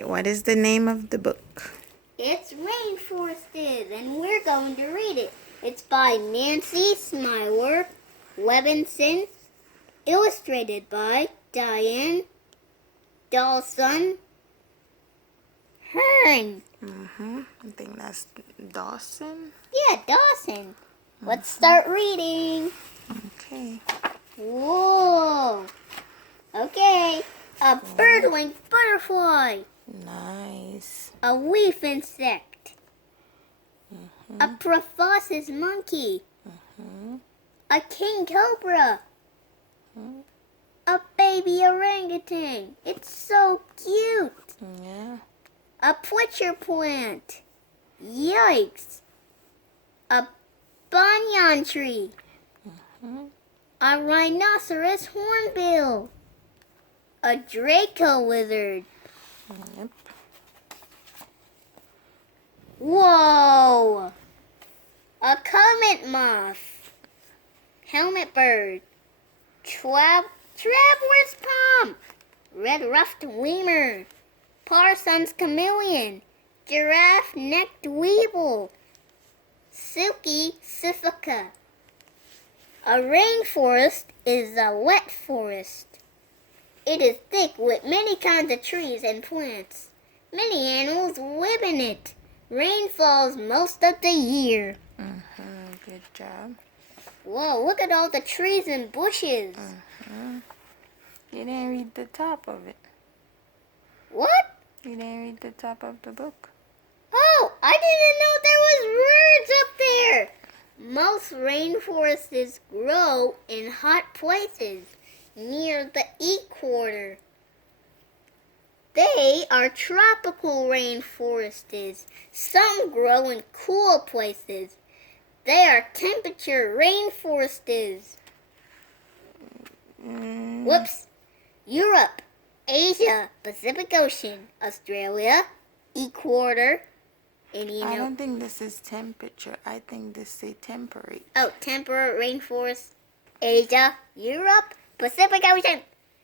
What is the name of the book? It's Rainforested, and we're going to read it. It's by Nancy Smiler Levinson, illustrated by Diane Dawson Hearn. I think that's Dawson. Yeah, Dawson. Let's start reading. Okay. Whoa. Okay. A bird-winged butterfly. Nice. A leaf insect. A proboscis monkey. A king cobra. A baby orangutan. It's so cute. Yeah. A pitcher plant. Yikes. A banyan tree. A rhinoceros hornbill. A Draco lizard. Yep. Whoa! A comet moth. Helmet bird. Traveler's palm. Red-ruffed lemur. Parsons chameleon. Giraffe-necked weevil. Silky sifika. A rainforest is a wet forest. It is thick with many kinds of trees and plants. Many animals live in it. Rain falls most of the year. Good job. Whoa, look at all the trees and bushes. You didn't read the top of it. What? You didn't read the top of the book. Oh, I didn't know there was words up there. Most rainforests grow in hot places near the equator. They are tropical rainforests. Some grow in cool places. They are temperature rainforests. Whoops. Europe, Asia, Pacific Ocean, Australia, equator, I don't think this is temperature. I think this is temperate. Oh, temperate rainforest, Asia, Europe, Pacific Ocean,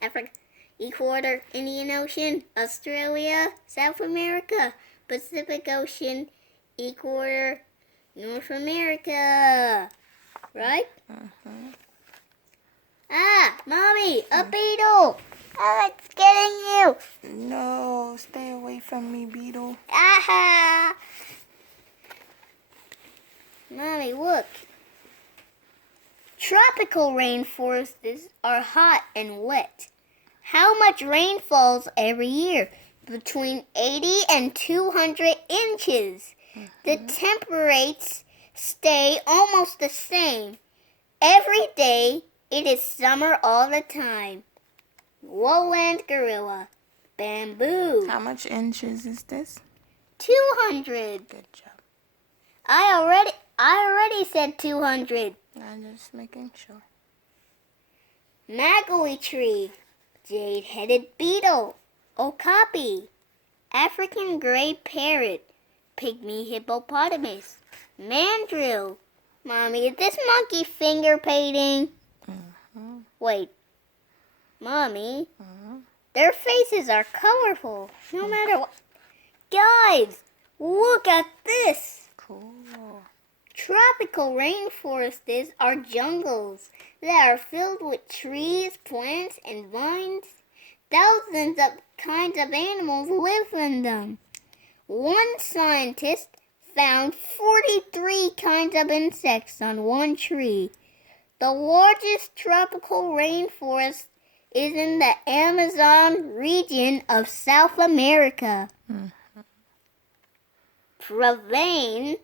Africa, equator, Indian Ocean, Australia, South America, Pacific Ocean, equator, North America. Right? Ah, Mommy, a beetle! Oh, it's getting you! No, stay away from me, beetle. Aha! Mommy, look. Tropical rainforests are hot and wet. How much rain falls every year? Between 80 and 200 inches. The temperatures stay almost the same. Every day, it is summer all the time. Lowland gorilla. Bamboo. How much inches is this? 200. Good job. I already said 200. I'm just making sure. Maguey tree. Jade-headed beetle. Okapi. African gray parrot. Pygmy hippopotamus. Mandrill. Mommy, is this monkey finger painting? Wait. Mommy, their faces are colorful, no matter what. Guys, look at this. Cool. Tropical rainforests are jungles that are filled with trees, plants, and vines. Thousands of kinds of animals live in them. One scientist found 43 kinds of insects on one tree. The largest tropical rainforest is in the Amazon region of South America. Provine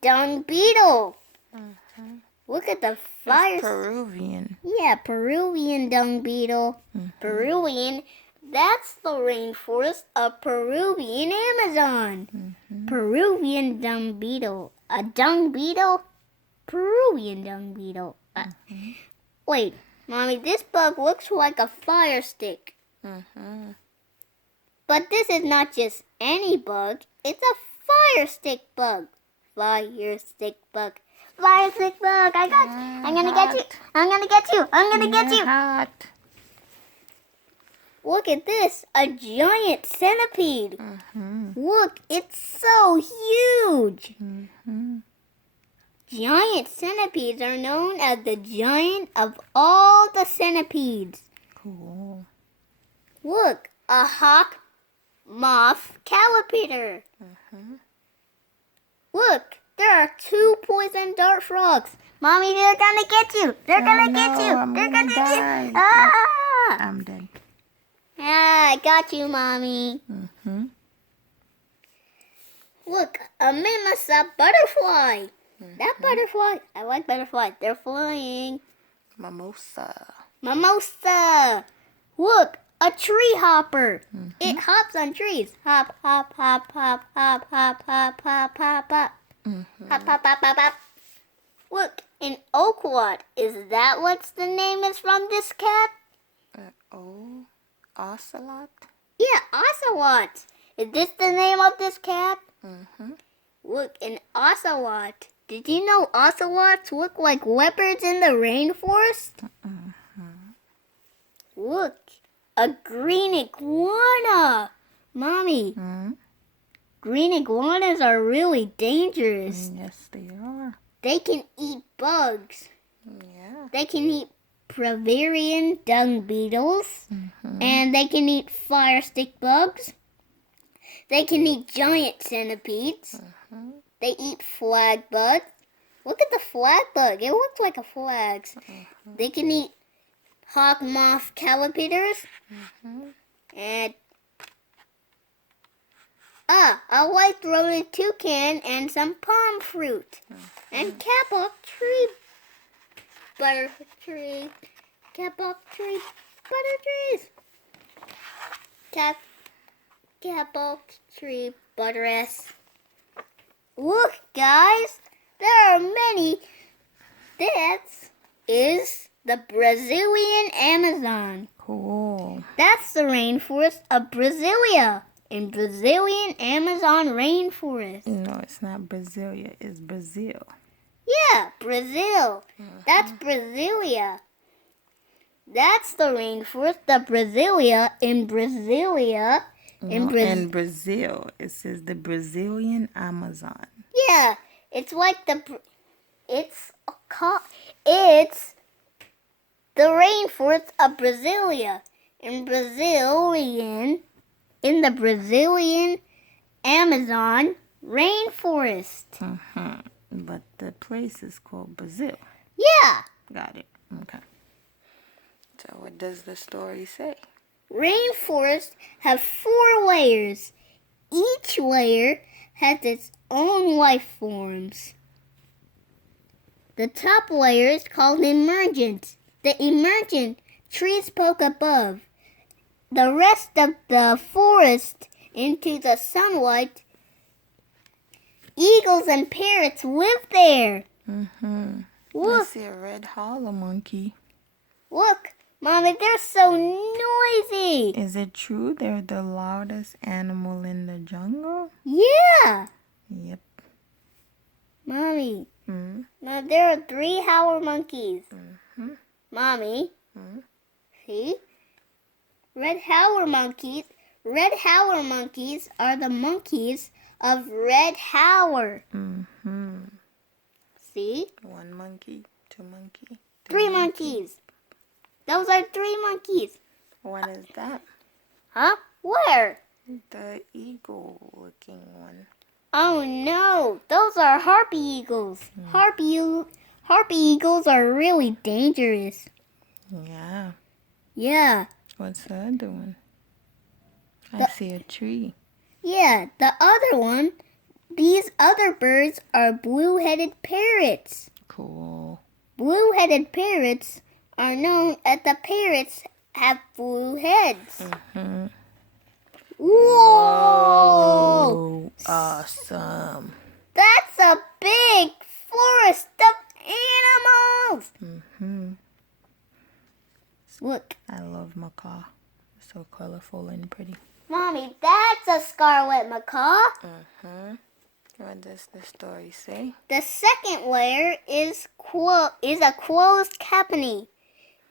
dung beetle. Look at the fire. Peruvian. Yeah, Peruvian dung beetle. Peruvian, that's the rainforest of Peruvian Amazon. Peruvian dung beetle. A dung beetle? Peruvian dung beetle. Wait, Mommy, this bug looks like a fire stick. But this is not just any bug. It's a fire stick bug. Fire stick bug. Fire stick bug. I got you. I'm gonna get you. I'm gonna get you. I'm gonna get you. Hot. Look at this, a giant centipede. Look, it's so huge. Giant centipedes are known as the giant of all the centipedes. Cool. Look, a hawk moth caterpillar. Look, there are 2 poison dart frogs. Mommy, they're gonna get you. They're gonna get you. I'm They're gonna gonna get die. you. Ah! I'm dead. Ah, I got you, Mommy. Look, a mimosa butterfly. That butterfly, I like butterflies. They're flying. Mimosa. Mimosa. Look, a tree hopper. It hops on trees. Hop, hop, hop, hop, hop, hop, hop, hop, hop, hop. Hop, hop, hop, hop, hop. Look, an oakwat. Is that what's the name is from this cat? Ocelot? Yeah, ocelot. Is this the name of this cat? Look, an ocelot. Did you know ocelots look like leopards in the rainforest? Look, a green iguana. Mommy, green iguanas are really dangerous. Yes, they are. They can eat bugs. Yeah. They can eat Bavarian dung beetles. And they can eat fire stick bugs. They can eat giant centipedes. They eat flag bugs. Look at the flag bug. It looks like a flag. They can eat hawk moth caterpillars. And a white-throated toucan and some palm fruit. And kapok tree butter tree. Kapok tree butter trees. Kapok tree butteress. Look, guys, there are many. This is the Brazilian Amazon. Cool. That's the rainforest of Brasilia in Brazilian Amazon rainforest. No, it's not Brasilia. It's Brazil. Yeah, Brazil. That's Brasilia. That's the rainforest of Brasilia in Brasilia. In Brazil, it says the Brazilian Amazon. Yeah, it's like it's the rainforest of Brasilia in the Brazilian Amazon rainforest. But the place is called Brazil. Yeah. Got it. Okay. So what does the story say? Rainforests have 4 layers. Each layer has its own life forms. The top layer is called emergent. The emergent trees poke above. The rest of the forest into the sunlight. Eagles and parrots live there. I Look, see a red howler monkey. look, Mommy, they're so noisy. Is it true they're the loudest animal in the jungle? Yeah. Yep. Mommy, now there are 3 howler monkeys. Mommy, see? Red howler monkeys. Red howler monkeys are the monkeys of Red Howler. See? 1 monkey, 2 monkey. 3 monkeys. Those are 3 monkeys. What is that? Huh? Where? The eagle-looking one. Oh no, those are harpy eagles. Harpy eagles are really dangerous. Yeah. Yeah. What's the other one? I see a tree. Yeah, the other one, these other birds are blue-headed parrots. Cool. Blue-headed parrots are known as the parrots have blue heads. Whoa! Oh, awesome. That's a big forest of animals! Look, I love macaw. So colorful and pretty. Mommy, that's a scarlet macaw. What does the story say? The second layer is a closed canopy.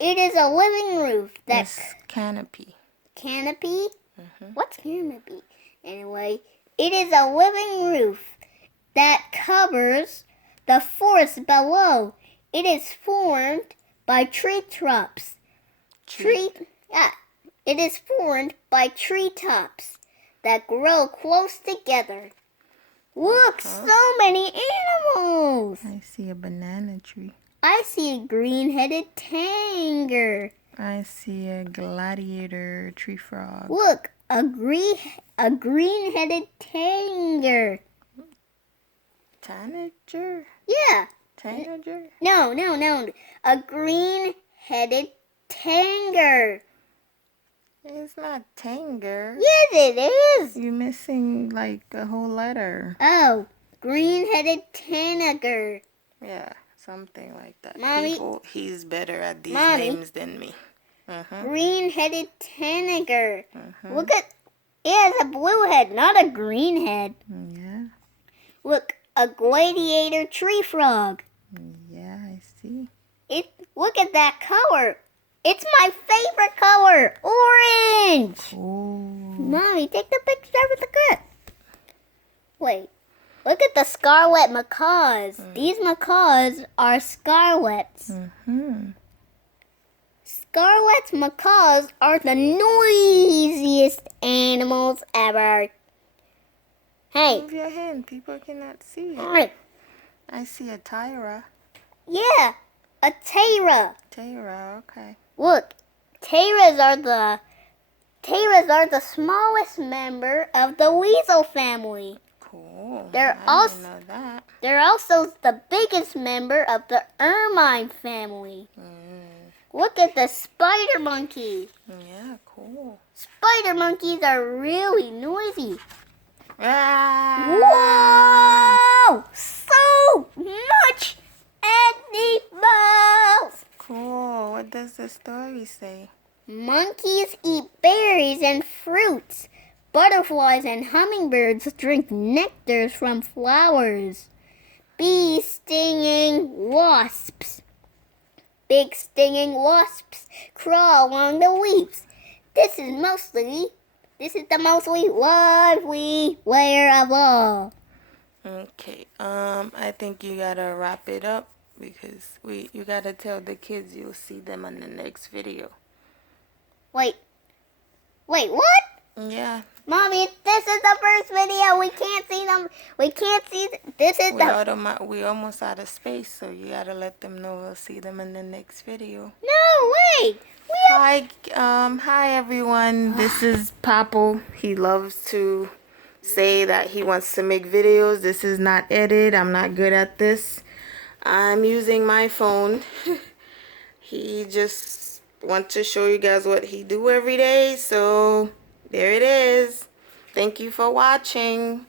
It is a living roof This canopy. Canopy? What's canopy? Anyway, it is a living roof that covers the forest below. It is formed by tree tops. It is formed by treetops that grow close together. Look, so many animals. I see a banana tree. I see a green-headed tanger. I see a gladiator tree frog. Look, a green-headed tanger. Tanager? Yeah. Tanager? No. A green-headed tanger. It's not tanger. Yes, it is. You're missing like a whole letter. Oh, green-headed tanager. Yeah, something like that. Mommy. He's better at these Mommy. names than me. Green-headed tanager. Look at it has a blue head, not a green head. Yeah. Look, a gladiator tree frog. Yeah, I see. Look at that color. It's my favorite color, orange. Oh. Mommy, take the picture with the good. Wait, look at the scarlet macaws. These macaws are scarlets. Scarlet macaws are the noisiest animals ever. Hey. Move your hand. People cannot see it. Alright. I see a tyra. Yeah, a Tara. Tyra, okay. Look, Taras are the smallest member of the weasel family. Cool. They're I didn't know that. They're also the biggest member of the ermine family. Look at the spider monkey. Yeah, cool. Spider monkeys are really noisy. Ah! Whoa! So much animals! Cool. What does the story say? Monkeys eat berries and fruits. Butterflies and hummingbirds drink nectar from flowers. Bee stinging wasps. Big stinging wasps crawl along the leaves. This is the most lively layer of all. Okay. I think you gotta wrap it up because you gotta tell the kids you'll see them in the next video. Wait, what? Yeah. Mommy, this is the first video. We can't see them. This is We almost out of space, so you gotta let them know we'll see them in the next video. No, wait. Hi everyone. This is Papo. He loves to say that he wants to make videos. This is not edited. I'm not good at this. I'm using my phone. He just wants to show you guys what he do every day. So there it is. Thank you for watching.